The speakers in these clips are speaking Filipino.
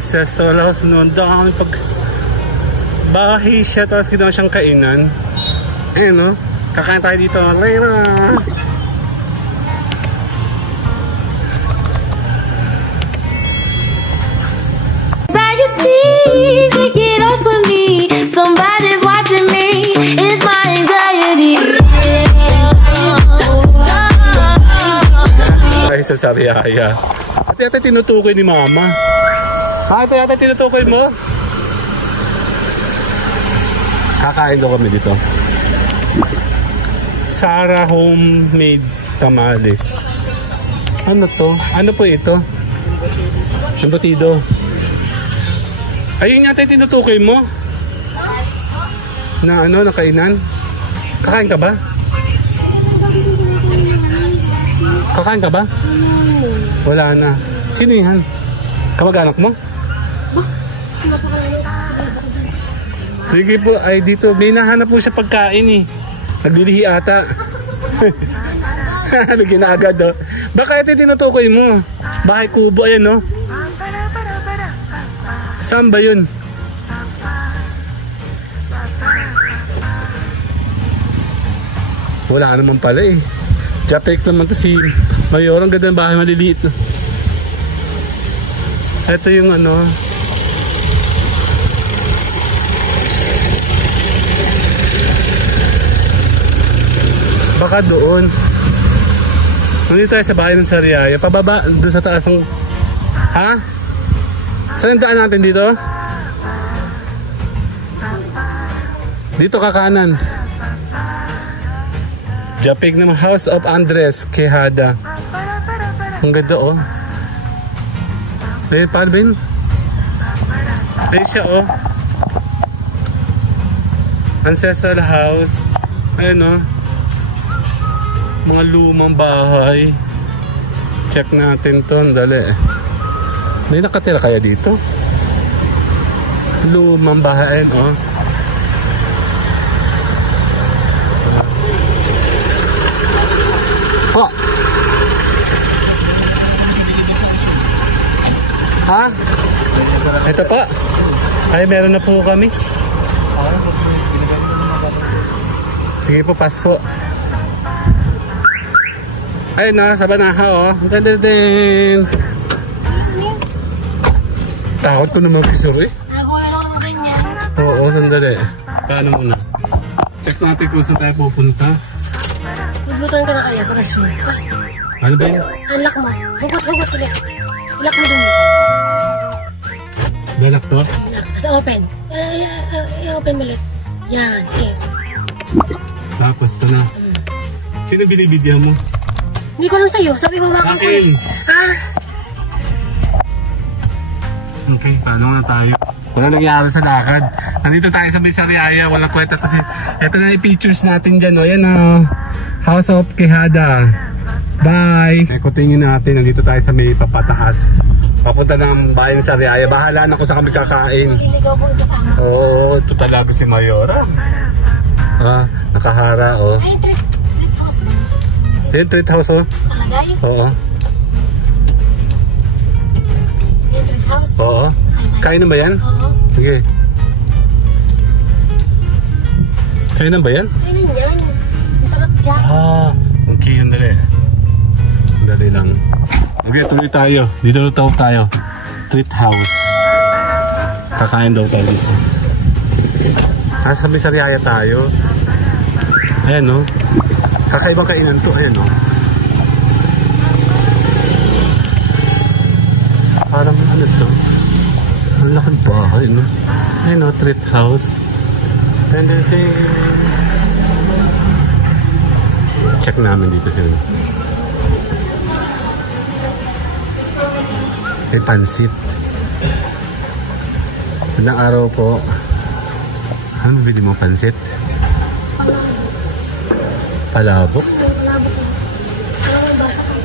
Ancestral house noon. Dami pag bahay siya, tapos ginawa siyang kainan. Ayun, no? Kakain tayo dito. Lera! Get off of me. Somebody's watching me. It's my anxiety. Ay, sa Sariaya. Ito yata tinutukoy ni Mama. Ha? Ito yata tinutukoy mo? Kakain daw kami dito. Sarah Homemade Tamales. Ano to? Ano po ito? Embutido. Ayun yata tinutukoy mo? Na ano, na kainan? Kakain ka ba? Kakain ka ba? Wala na. Sino yan? Kamag-anak mo? Sige po, ay dito. May nahanap po siya pagkain eh. Naglilihi ata. Ano ginagad oh. Baka ito tinutukoy mo? Bahay kubo, ayan no? Saan ba yun? Wala naman pala eh. Japek naman to si Mayor. Ang ganda ng bahay, maliliit no? Ito yung ano. Baka doon. Nandito tayo sa bahay ng Sariaya. Pababa, doon sa taas ng... Ha? Saan yung daan natin dito? Dito ka kanan. Japik ng House of Andres Quijada. Ang ganda oh. Ayun, paano ba yun? Ayun siya oh. Ancestral house. Ayun oh. Mga lumang bahay. Check natin to. Dali eh. May nakatira kaya dito? Lumang bahay, oh. Ha? Ha? Ito pa. Ay, meron na po kami. Sige po, pass po. Ay, nasa Banaha, oh. Din. Takot ko naman kisuri. Nagawa lang naman ganyan. Oo, sandali. Paano muna? Check natin kung saan tayo pupunta. Hugutan ka na kaya para sure. Ano ba yun? Unlock mo. Hugot ulit. Lock mo dun. Balak to? Lock. Tapos open. I-open mo ulit. Yan. Okay. Tapos ito na. Sino binibidyan mo? Hindi ko alam sa'yo. Sabi mo baka ko eh. Okay, paano na tayo? Wala nangyari sa lakad. Nandito tayo sa may Sariaya. Walang kwenta to si... Ito na yung pictures natin dyan. O, yan o. House of Quijada. Bye! Ekutingin natin. Nandito tayo sa may papataas. Papunta ng bayan Sariaya. Bahala na kung saan kami kakain. Liligaw ko kasama. Oo, ito talaga si Mayora. Nakahara o. Ay, treat house ba? Yan, treat house o. Talagay? Oo. Yan, treat house? Oo. Kain na ba yan? Oo. Sige. Kain na ba yan? Kain na yan. Masarap dyan. Okay, yun dali. Dali lang. Okay, tuloy tayo. Dito tayo. Treat house. Kakain daw tayo dito. Nasa may Sariaya tayo. Ayan o. Kakaibang kainan to. Ayan o. Parang ano to? Ang laking bahay no. Ayan o, treat house. Check namin dito sila. May pansit. Magandang araw po. Ano bili mo pansit? Palabok?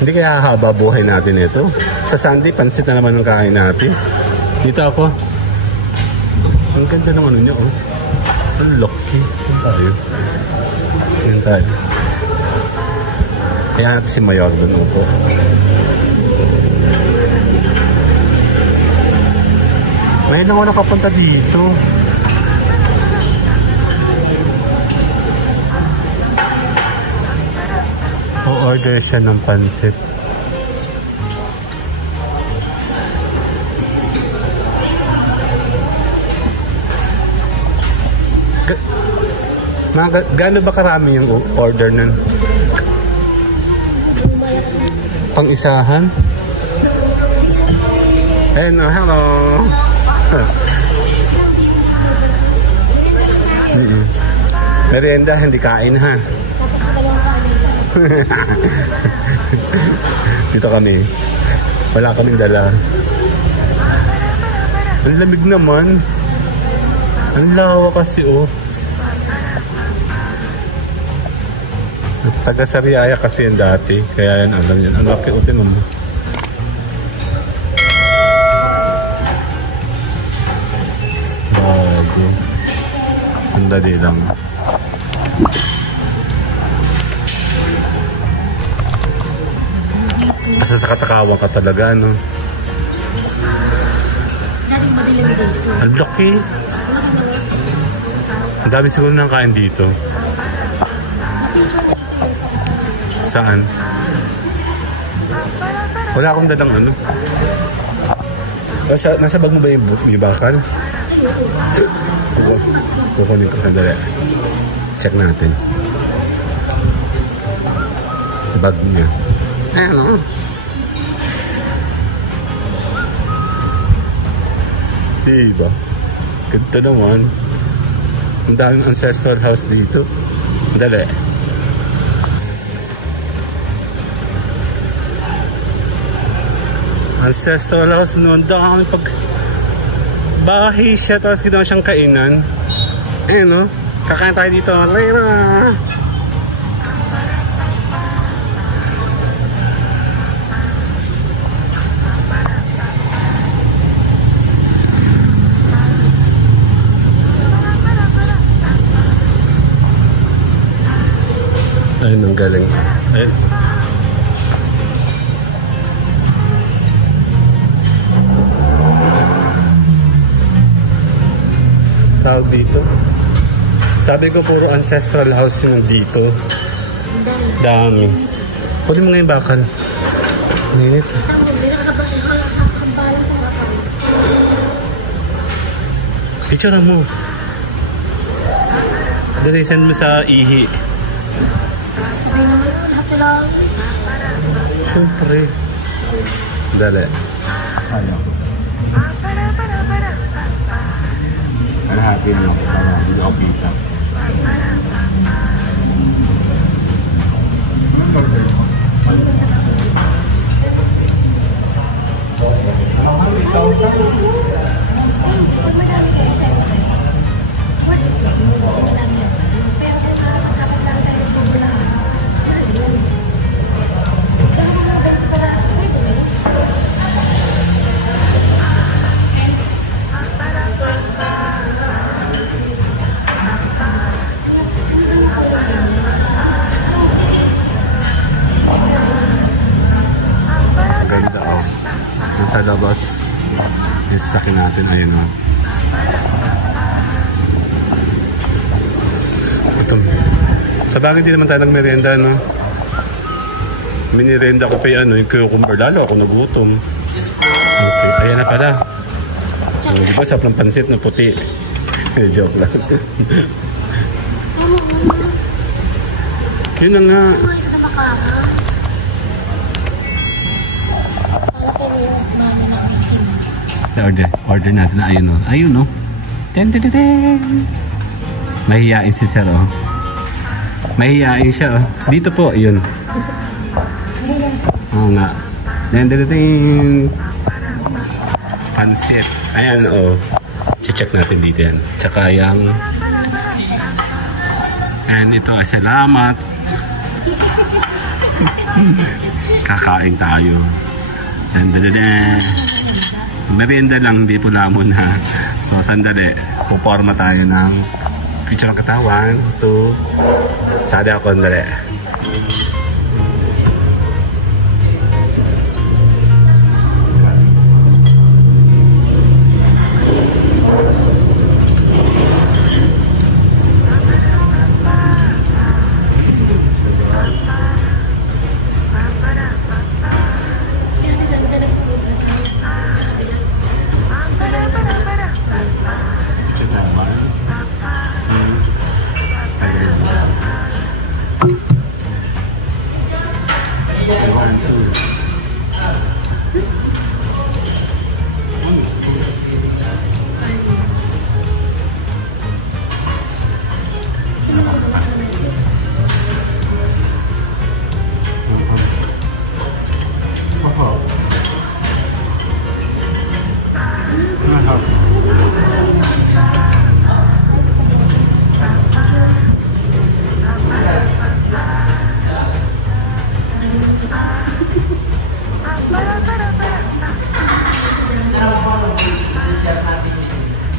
Hindi kaya haba buhay natin ito. Sa Sunday, pansit na naman ang kain natin. Dito ako. Ang ganda ng ano niya oh. Ang lucky. Yan tayo. Yan tayo. Kaya natin si Mayor doon po. May naman nakapunta dito. O-order siya ng pansit. Gaano ba karami yung order nun? Pang-isahan? Ayun, oh, hello! Merienda, hindi kain ha? Dito kami. Wala kaming dala. Ang lamig naman. Ang lawa kasi oh. Taga Sariaya kasi yan dati. Kaya yan alam yan. Ang laki utin mo. Bago. Sandali lang. Asa sa katakawan ka talaga, no? Ang laki. Ang dami siguro nang kain dito. Saan? Wala akong dalang ano. Nasa bag mo ba yung bakal? Kukunin ko sandali. Check natin. Bag niya. Ano? Diba? Ganda naman. Ang daming ancestral house dito. Dali. Ancestral house noon. Dami pag bahay siya. Tapos ginawa siyang kainan. Eh no? Kakain tayo dito. Lera! Ayun, ang galing. Ayun. Tawag dito. Sabi ko puro ancestral house yung dito. Dami. Pwede mo ngayon bakal. Minit. Picture mo. Dali, send mo sa ihi. Siyempre. Dali. Ayaw. Kalahati niyo. Hindi ako pita. Ganda oh. Nasa labas. Yung sasakin natin. Ayun oh. Ito. Sa bagay hindi naman tayo nagmerienda, no? Minirenda ko pa yung ano, yung cucumber. Lalo ako nagutom. Okay. Ayan na pala. So, di ba saplang pansit na puti? Joke lang. Yun na nga. Order natin na ayun o. Ayun o. Ten. Mahihiyain si Sir o. Mahihiyain siya o. Dito po, yun. Oo nga. Ten. Pansit. Ayan o. Check natin dito yan. Tsaka yung and ito ay salamat. Kakain tayo. Merienda lang, hindi po lamon ha. So sandali, puporma tayo ng picture ng katawan. 2 sali ako sandali.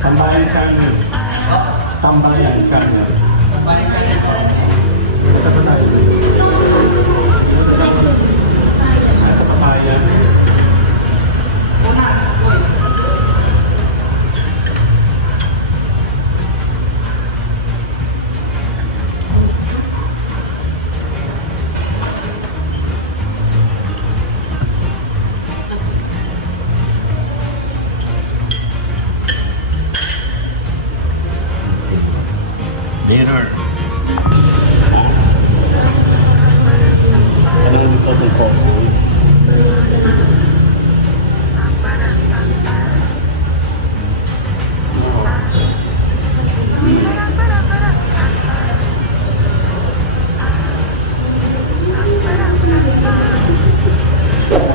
Tambayan channel. Tambayan channel. Nasa pa tayo? Nasa Papaya. Dinner. Ano dito ng coffee?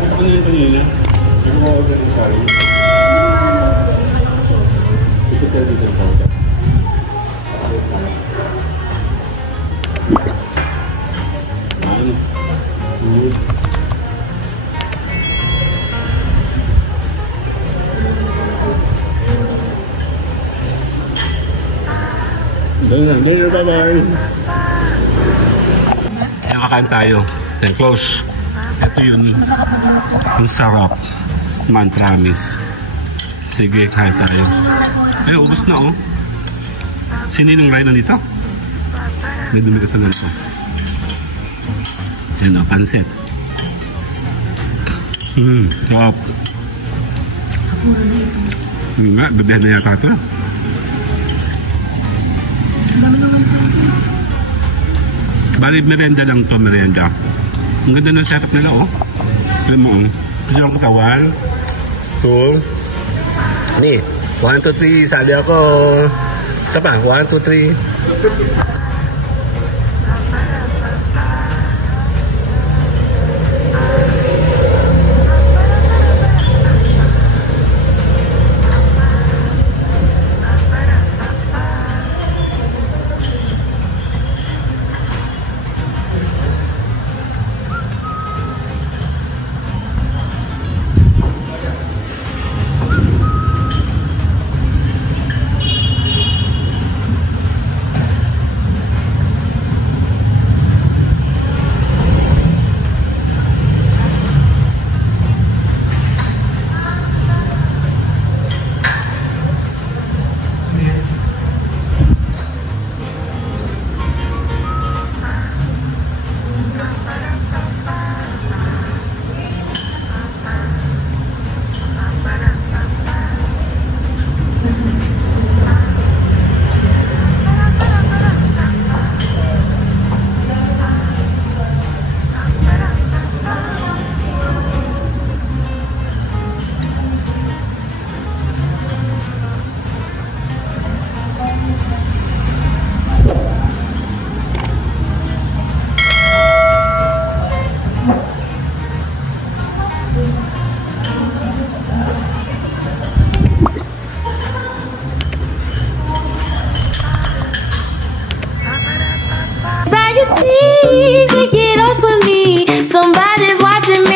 Ano yung kanina? Ano mo order ng curry? Ito tayo dito ng powder. Bye-bye! Nakakain tayo. Then close. Ito yun. Ang sarap. Man, promise. Sige, kain tayo. Ay, ubos na oh. Sininong ray na dito? May dumi ka sa ganito. Yan o, pansit. Sarap. Yun nga, bibihan na yata ito. Bali, merienda lang to, merienda. Ang ganda ng setup nila, oh. Alam mo, oh. Gusto lang katawan. So, ni, 1, 2, 3, sali ako. Isa pa, 1, 2, 3. Get off of me. Somebody's watching me.